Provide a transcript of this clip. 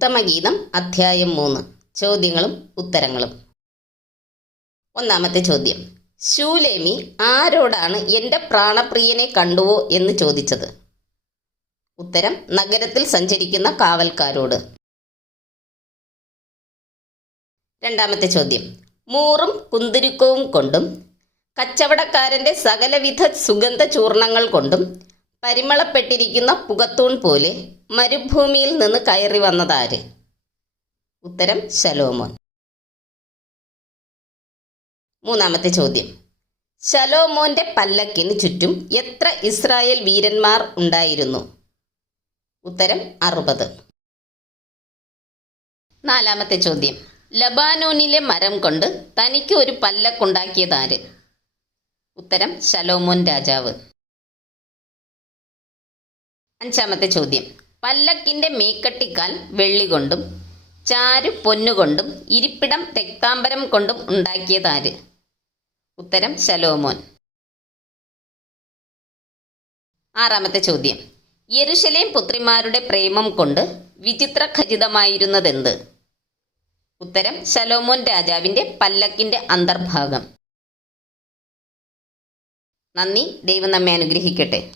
ഉത്തമഗീതം അധ്യായം മൂന്ന്. ചോദ്യങ്ങളും ഉത്തരങ്ങളും. ഒന്നാമത്തെ ചോദ്യം. ശൂലേമി ആരോടാണ് എന്റെ പ്രാണപ്രിയനെ കണ്ടുവോ എന്ന് ചോദിച്ചത്? ഉത്തരം നഗരത്തിൽ സഞ്ചരിക്കുന്ന കാവൽക്കാരോട്. രണ്ടാമത്തെ ചോദ്യം. മൂറും കുന്തിരുക്കവും കൊണ്ടും കച്ചവടക്കാരന്റെ സകലവിധ സുഗന്ധ ചൂർണങ്ങൾ കൊണ്ടും പരിമളപ്പെട്ടിരിക്കുന്ന പുകത്തൂൺ പോലെ മരുഭൂമിയിൽ നിന്ന് കയറി വന്നതാര്? ഉത്തരം ശലോമോൻ. മൂന്നാമത്തെ ചോദ്യം. ശലോമോന്റെ പല്ലക്കിന് ചുറ്റും എത്ര ഇസ്രായേൽ വീരന്മാർ ഉണ്ടായിരുന്നു? ഉത്തരം അറുപത്. നാലാമത്തെ ചോദ്യം. ലബാനോനിലെ മരം കൊണ്ട് തനിക്ക് ഒരു പല്ലക്കുണ്ടാക്കിയതാര്? ഉത്തരം ശലോമോൻ രാജാവ്. അഞ്ചാമത്തെ ചോദ്യം. പല്ലക്കിന്റെ മേക്കട്ടിക്കാൽ വെള്ളി കൊണ്ടും ചാരു പൊന്നുകൊണ്ടും ഇരിപ്പിടം രക്താംബരം കൊണ്ടും ഉണ്ടാക്കിയതാര്? ഉത്തരം ശലോമോൻ. ആറാമത്തെ ചോദ്യം. യെരുശലേം പുത്രിമാരുടെ പ്രേമം കൊണ്ട് വിചിത്ര ഖചിതമായിരുന്നതെന്ത് ഉത്തരം ശലോമോൻ രാജാവിന്റെ പല്ലക്കിന്റെ അന്തർഭാഗം. നന്ദി ദൈവം നമ്മെ അനുഗ്രഹിക്കട്ടെ.